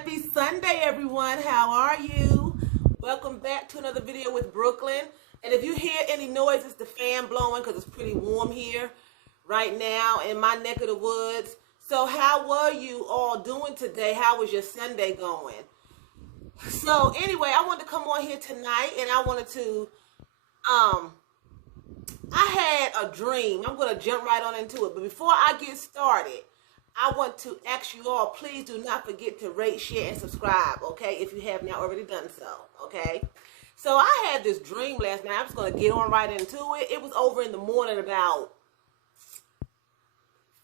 Happy Sunday, everyone. How are you? Welcome back to another video with Brooklyn. And if you hear any noise, it's the fan blowing because it's pretty warm here right now in my neck of the woods. So how were you all doing today? How was your Sunday going? So anyway, I wanted to come on here tonight and I wanted to, I had a dream. I'm going to jump right on into it. But before I get started, I want to ask you all, please do not forget to rate, share, and subscribe, okay, if you have not already done so, okay? So I had this dream last night. I'm just going to get on right into it. It was over in the morning about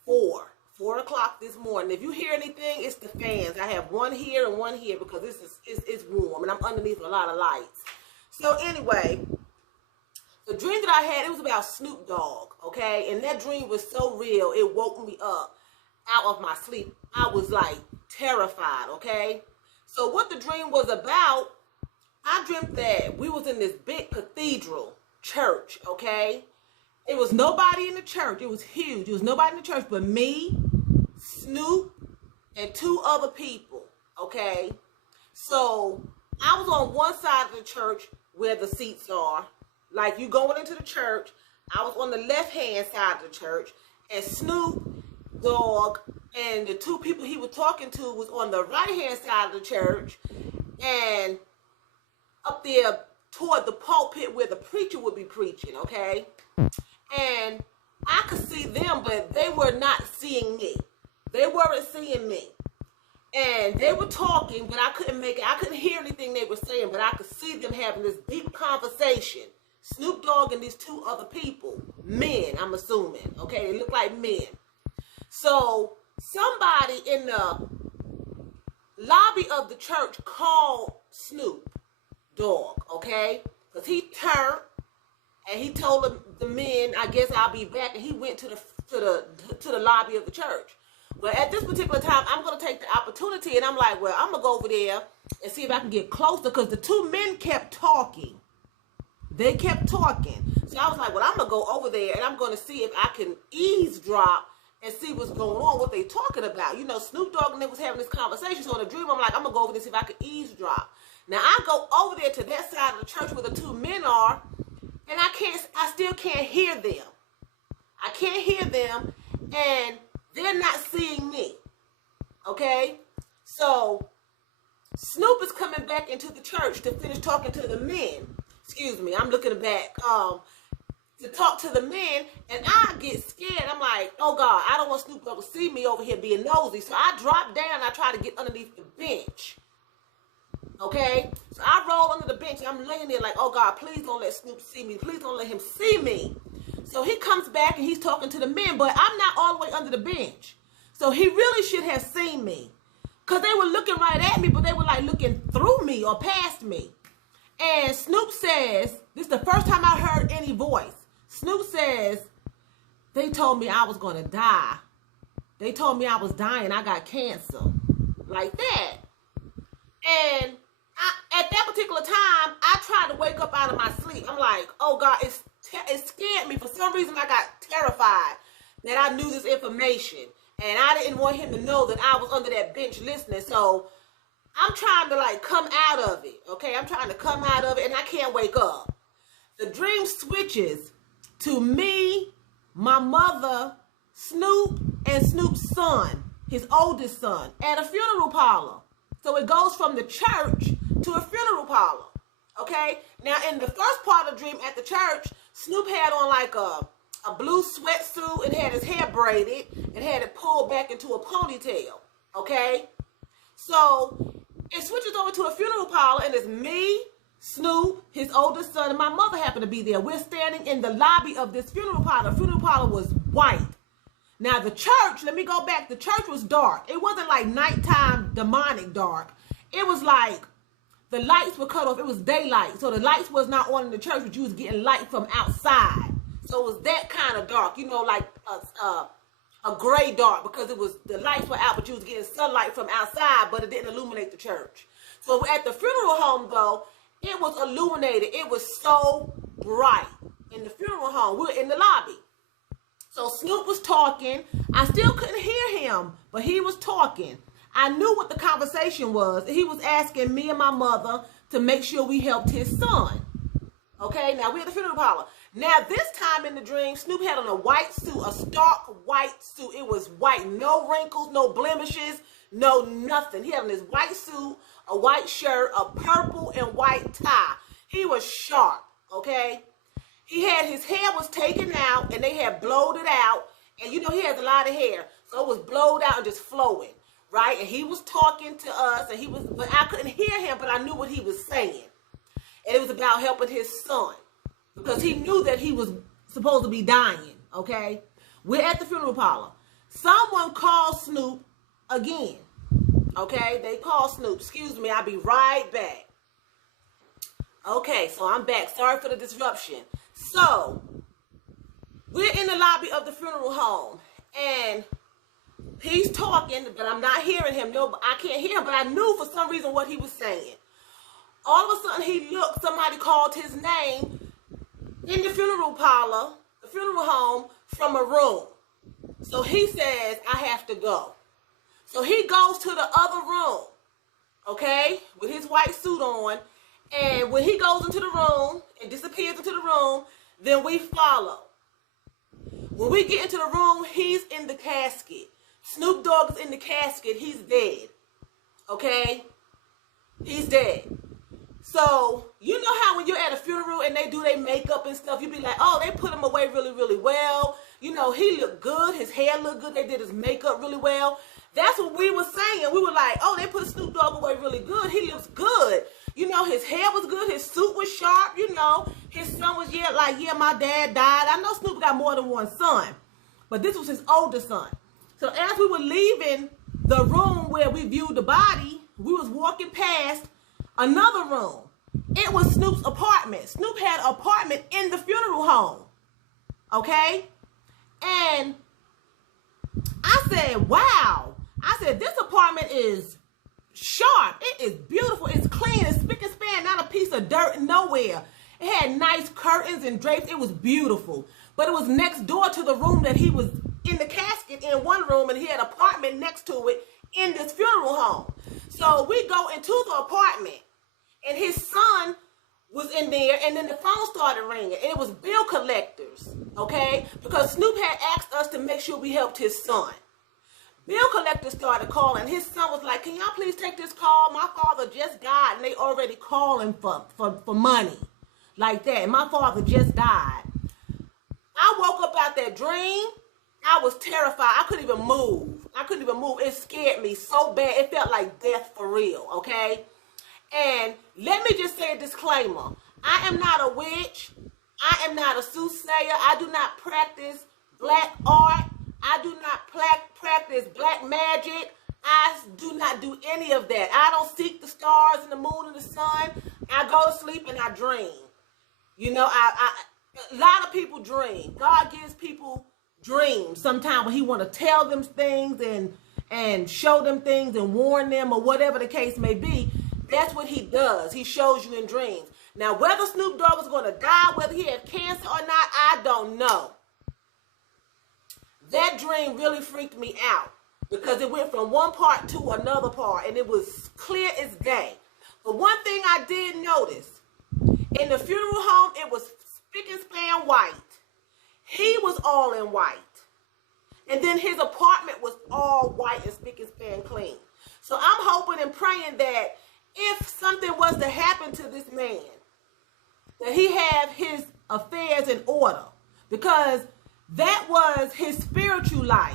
4 o'clock this morning. If you hear anything, it's the fans. I have one here and one here because it's warm, and I'm underneath a lot of lights. So anyway, the dream that I had, it was about Snoop Dogg, okay? And that dream was so real, it woke me up out of my sleep. I was like terrified, okay? So what the dream was about, I dreamt that we was in this big cathedral church, okay? It was nobody in the church. It was huge. It was nobody in the church but me, Snoop, and 2 other people, okay? So I was on one side of the church where the seats are. Like you going into the church, I was on the left-hand side of the church, and Snoop Dog and the 2 people he was talking to was on the right-hand side of the church, and up there toward the pulpit where the preacher would be preaching, okay? And I could see them, but they were not seeing me. They weren't seeing me. And they were talking, but I couldn't hear anything they were saying, but I could see them having this deep conversation. Snoop Dogg and these 2 other people, men, I'm assuming, okay? They look like men. So somebody in the lobby of the church called Snoop Dogg, okay? Because he turned and he told the men, I guess I'll be back, and he went to the lobby of the church. But at this particular time, I'm going to take the opportunity, and I'm like, well, I'm going to go over there and see if I can get closer, because the 2 men kept talking. They kept talking. So I was like, well, I'm going to go over there, and I'm going to see if I can eavesdrop and see what's going on, what they talking about. You know, Snoop Dogg and they was having this conversation. So in the dream, I'm like, I'm going to go over there and see if I can eavesdrop. Now, I go over there to that side of the church where the 2 men are, and I still can't hear them. I can't hear them, and they're not seeing me. Okay? So, Snoop is coming back into the church to finish talking to the men. Excuse me, I'm looking back. To talk to the men, and I get scared. I'm like, oh God, I don't want Snoop Dogg to see me over here being nosy. So I drop down, I try to get underneath the bench. Okay? So I roll under the bench, and I'm laying there like, oh God, please don't let Snoop see me. Please don't let him see me. So he comes back, and he's talking to the men, but I'm not all the way under the bench. So he really should have seen me. Because they were looking right at me, but they were like looking through me or past me. And Snoop says, this is the first time I heard any voice. Snoop says, they told me I was going to die. They told me I was dying. I got cancer. Like that. And at that particular time, I tried to wake up out of my sleep. I'm like, oh God, it scared me. For some reason, I got terrified that I knew this information. And I didn't want him to know that I was under that bench listening. So I'm trying to like come out of it. Okay, I'm trying to come out of it, and I can't wake up. The dream switches to me, my mother, Snoop, and Snoop's son, his oldest son, at a funeral parlor. So it goes from the church to a funeral parlor, okay? Now, in the first part of the dream at the church, Snoop had on like a blue sweatsuit and had his hair braided and had it pulled back into a ponytail, okay? So it switches over to a funeral parlor, and it's me, Snoop, his oldest son, and my mother happened to be there. We're standing in the lobby of this funeral parlor. The funeral parlor was white. Now the church, let me go back. The church was dark. It wasn't like nighttime demonic dark. It was like the lights were cut off. It was daylight. So the lights was not on in the church, but you was getting light from outside. So it was that kind of dark, you know, like a gray dark, because it was, the lights were out, but you was getting sunlight from outside, but it didn't illuminate the church. So at the funeral home though, it was illuminated. It was so bright in the funeral home. We were in the lobby. So Snoop was talking. I still couldn't hear him, but he was talking. I knew what the conversation was. He was asking me and my mother to make sure we helped his son. Okay, now we're at the funeral parlor. Now this time in the dream, Snoop had on a white suit, a stark white suit. It was white, no wrinkles, no blemishes, no nothing. He had on his white suit, a white shirt, a purple and white tie. He was sharp, okay? He had, his hair was taken out and they had blowed it out. And you know he has a lot of hair. So it was blowed out and just flowing, right? And he was talking to us and but I couldn't hear him, but I knew what he was saying. And it was about helping his son. Because he knew that he was supposed to be dying, okay? We're at the funeral parlor. Someone called Snoop again, okay? They called Snoop. Excuse me, I'll be right back. Okay, so I'm back. Sorry for the disruption. So, we're in the lobby of the funeral home. And he's talking, but I'm not hearing him. No, I can't hear him, but I knew for some reason what he was saying. All of a sudden, he looked. Somebody called his name in the funeral parlor, the funeral home, from a room. So he says, I have to go. So he goes to the other room, okay, with his white suit on. And when he goes into the room and disappears into the room, then we follow. When we get into the room, he's in the casket. Snoop Dogg is in the casket. He's dead, okay? He's dead. So, you know how when you're at a funeral and they do their makeup and stuff, you be like, oh, they put him away really, really well. You know, he looked good. His hair looked good. They did his makeup really well. That's what we were saying. We were like, oh, they put Snoop Dogg away really good. He looks good. You know, his hair was good. His suit was sharp. You know, his son was, yeah, my dad died. I know Snoop got more than one son, but this was his older son. So as we were leaving the room where we viewed the body, we was walking past another room. It was Snoop's apartment. Snoop had an apartment in the funeral home. Okay? And I said, wow. I said, this apartment is sharp. It is beautiful. It's clean. It's spick and span. Not a piece of dirt nowhere. It had nice curtains and drapes. It was beautiful. But it was next door to the room that he was in the casket in one room, and he had an apartment next to it in this funeral home. So we go into the apartment, and his son was in there, and then the phone started ringing, and it was bill collectors, okay? Because Snoop had asked us to make sure we helped his son. Bill collectors started calling. His son was like, can y'all please take this call? My father just died, and they already calling for money like that. And my father just died. I woke up out that dream. I was terrified. I couldn't even move. It scared me so bad. It felt like death for real, okay? And let me just say a disclaimer. I am not a witch. I am not a soothsayer. I do not practice black art. I do not practice black magic. I do not do any of that. I don't seek the stars and the moon and the sun. I go to sleep and I dream. You know, a lot of people dream. God gives people dreams sometimes when he want to tell them things and show them things and warn them or whatever the case may be. That's what he does. He shows you in dreams. Now, whether Snoop Dogg is going to die, whether he had cancer or not, I don't know. That dream really freaked me out because it went from one part to another part, and it was clear as day. But one thing I did notice, in the funeral home, it was spick and span white. He was all in white. And then his apartment was all white and spick and span clean. So I'm hoping and praying that if something was to happen to this man, that he have his affairs in order. Because that was his spiritual life.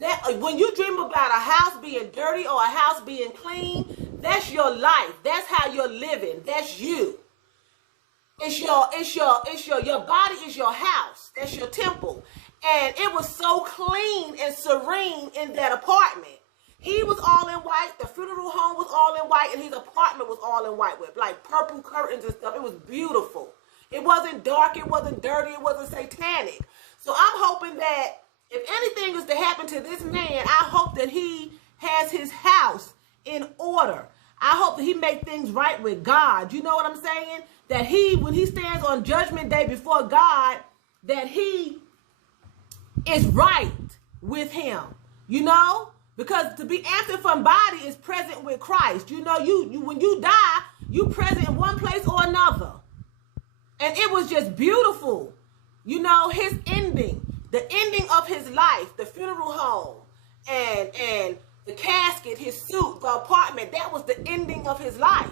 That when you dream about a house being dirty or a house being clean, that's your life. That's how you're living. That's you. Your body is your house. That's your temple. And it was so clean and serene in that apartment. He was all in white. The funeral home was all in white. And his apartment was all in white with like purple curtains and stuff. It was beautiful. It wasn't dark. It wasn't dirty. It wasn't satanic. So I'm hoping that if anything is to happen to this man, I hope that he has his house in order. I hope that he make things right with God. You know what I'm saying? That when he stands on judgment day before God, that he is right with him. You know? Because to be absent from body is present with Christ. You know, you when you die, you present in one place or another. And it was just beautiful. You know, his ending, the ending of his life, the funeral home, and the casket, his suit, the apartment, that was the ending of his life.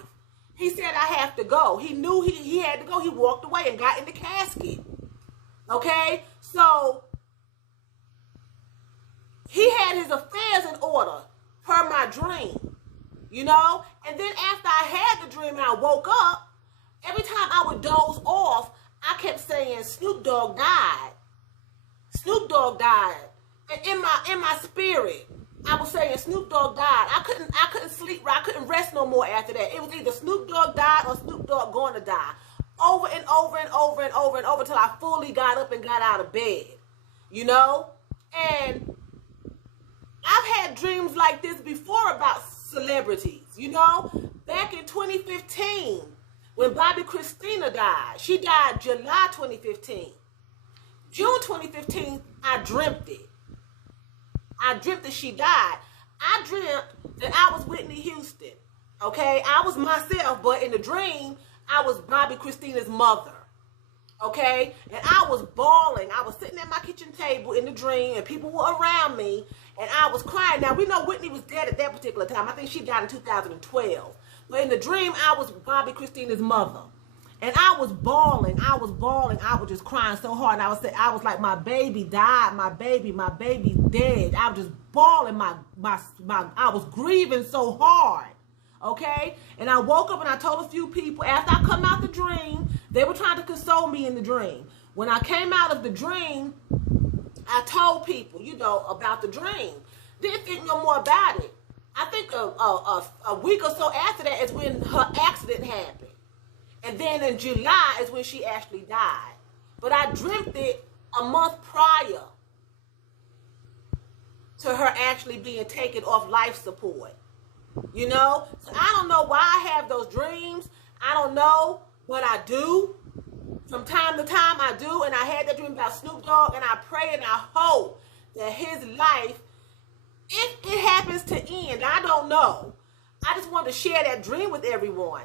He said, I have to go. He knew he had to go. He walked away and got in the casket. Okay? So he had his affairs in order per my dream. You know? And then after I had the dream and I woke up, every time I would doze off, I kept saying, Snoop Dogg died. Snoop Dogg died. And in my spirit, I was saying Snoop Dogg died. I couldn't sleep right. I couldn't rest no more after that. It was either Snoop Dogg died or Snoop Dogg going to die. Over and over and over and over and over till I fully got up and got out of bed. You know? And I've had dreams like this before about celebrities. You know? Back in 2015, when Bobby Christina died. She died July 2015. June 2015, I dreamt it. I dreamt that she died. I dreamt that I was Whitney Houston. Okay? I was myself, but in the dream, I was Bobby Christina's mother. Okay? And I was bawling. I was sitting at my kitchen table in the dream, and people were around me, and I was crying. Now, we know Whitney was dead at that particular time. I think she died in 2012. But in the dream, I was Bobby Christina's mother. And I was bawling. I was bawling. I was just crying so hard. And I was like, my baby died. My baby's dead. I was just bawling. I was grieving so hard. Okay? And I woke up and I told a few people, after I come out the dream, they were trying to console me in the dream. When I came out of the dream, I told people, you know, about the dream. Didn't think no more about it. I think a week or so after that is when her accident happened. And then in July is when she actually died. But I dreamt it a month prior to her actually being taken off life support. You know? So I don't know why I have those dreams. I don't know what I do. From time to time I do. And I had that dream about Snoop Dogg. And I pray and I hope that his life, if it happens to end, I don't know. I just wanted to share that dream with everyone.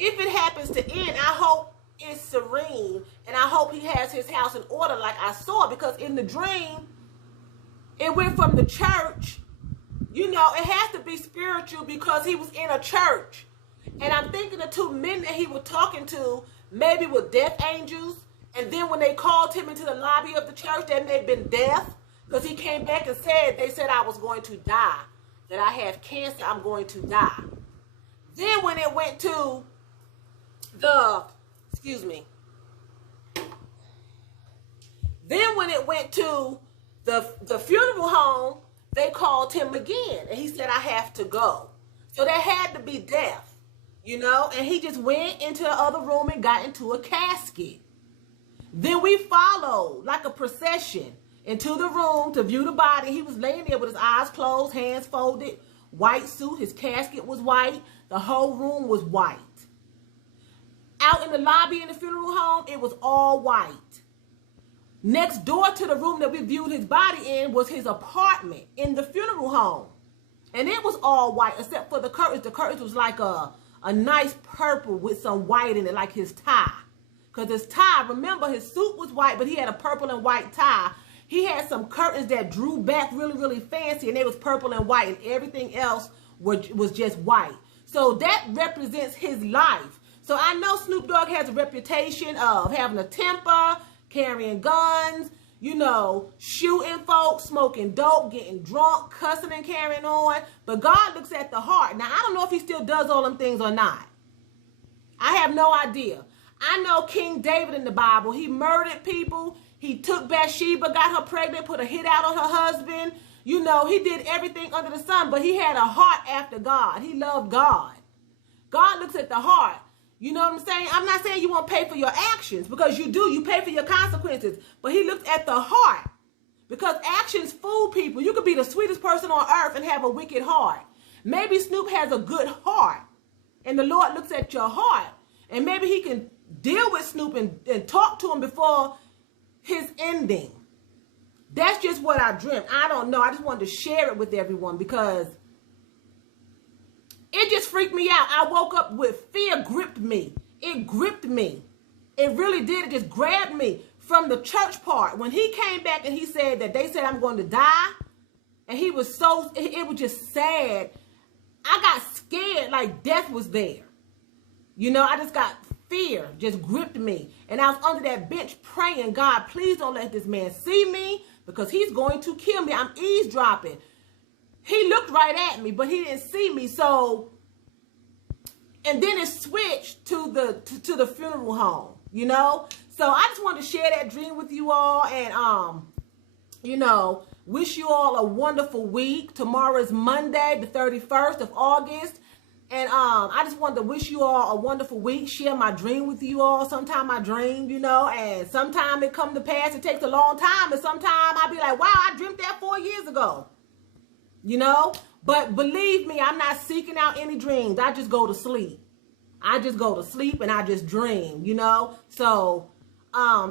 If it happens to end, I hope it's serene. And I hope he has his house in order like I saw. Because in the dream, it went from the church. You know, it has to be spiritual because he was in a church. And I'm thinking the two men that he was talking to maybe were death angels. And then when they called him into the lobby of the church, then they'd been deaf. Because he came back and they said I was going to die. That I have cancer, I'm going to die. Then when it went to Then when it went to the funeral home, they called him again. And he said, I have to go. So there had to be death, you know. And he just went into the other room and got into a casket. Then we followed like a procession into the room to view the body. He was laying there with his eyes closed, hands folded, white suit. His casket was white. The whole room was white. Out in the lobby in the funeral home, it was all white. Next door to the room that we viewed his body in was his apartment in the funeral home. And it was all white except for the curtains. The curtains was like a nice purple with some white in it, like his tie. Because his tie, remember, his suit was white, but he had a purple and white tie. He had some curtains that drew back really, really fancy, and they was purple and white, and everything else was just white. So that represents his life. So I know Snoop Dogg has a reputation of having a temper, carrying guns, you know, shooting folks, smoking dope, getting drunk, cussing and carrying on. But God looks at the heart. Now, I don't know if he still does all them things or not. I have no idea. I know King David in the Bible, he murdered people. He took Bathsheba, got her pregnant, put a hit out on her husband. You know, he did everything under the sun, but he had a heart after God. He loved God. God looks at the heart. You know what I'm saying? I'm not saying you won't pay for your actions, because you do. You pay for your consequences. But he looks at the heart, because actions fool people. You could be the sweetest person on earth and have a wicked heart. Maybe Snoop has a good heart, and the Lord looks at your heart. And maybe he can deal with Snoop and talk to him before his ending. That's just what I dreamt. I don't know. I just wanted to share it with everyone because it just freaked me out. I woke up with fear gripped me. It gripped me. It really did. It just grabbed me from the church part. When he came back and he said that they said I'm going to die, and he was so, it was just sad. I got scared like death was there. You know, I just got fear just gripped me. And I was under that bench praying, God, please don't let this man see me because he's going to kill me. I'm eavesdropping. He looked right at me, but he didn't see me. So, and then it switched to the funeral home, you know? So I just wanted to share that dream with you all and, you know, wish you all a wonderful week. Tomorrow is Monday, the 31st of August. And I just wanted to wish you all a wonderful week. Share my dream with you all. Sometime I dream, you know, and sometime it come to pass. It takes a long time. And sometime I'll be like, wow, I dreamt that 4 years ago. You know? But believe me, I'm not seeking out any dreams. I just go to sleep. I just go to sleep and I just dream, you know? So,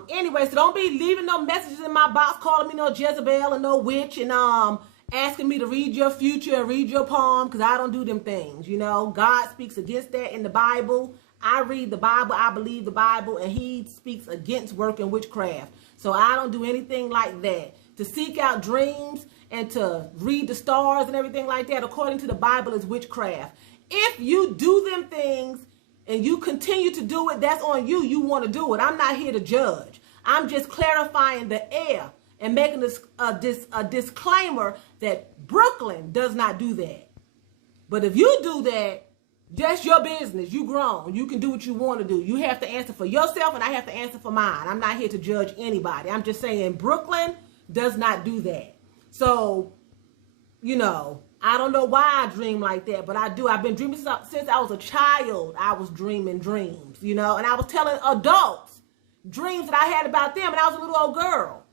anyway, so don't be leaving no messages in my box calling me no Jezebel or no witch and asking me to read your future and read your palm because I don't do them things, you know. God speaks against that in the Bible. I read the Bible, I believe the Bible, and he speaks against working witchcraft. So I don't do anything like that. To seek out dreams and to read the stars and everything like that, according to the Bible, is witchcraft. If you do them things and you continue to do it, that's on you. You want to do it. I'm not here to judge. I'm just clarifying the air and making a disclaimer that Brooklyn does not do that. But if you do that, that's your business. You grown. You can do what you want to do. You have to answer for yourself and I have to answer for mine. I'm not here to judge anybody. I'm just saying Brooklyn does not do that. So, you know, I don't know why I dream like that, but I do. I've been dreaming since I was a child. I was dreaming dreams, you know, and I was telling adults dreams that I had about them, and I was a little old girl,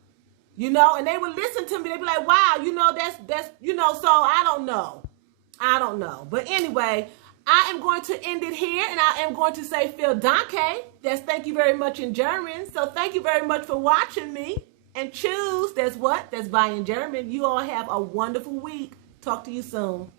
you know, and they would listen to me. They'd be like, wow, you know, that's, you know, so I don't know. But anyway, I am going to end it here, and I am going to say Phil Danke. That's thank you very much in German. So thank you very much for watching me. And choose, that's what? That's bye in German. You all have a wonderful week. Talk to you soon.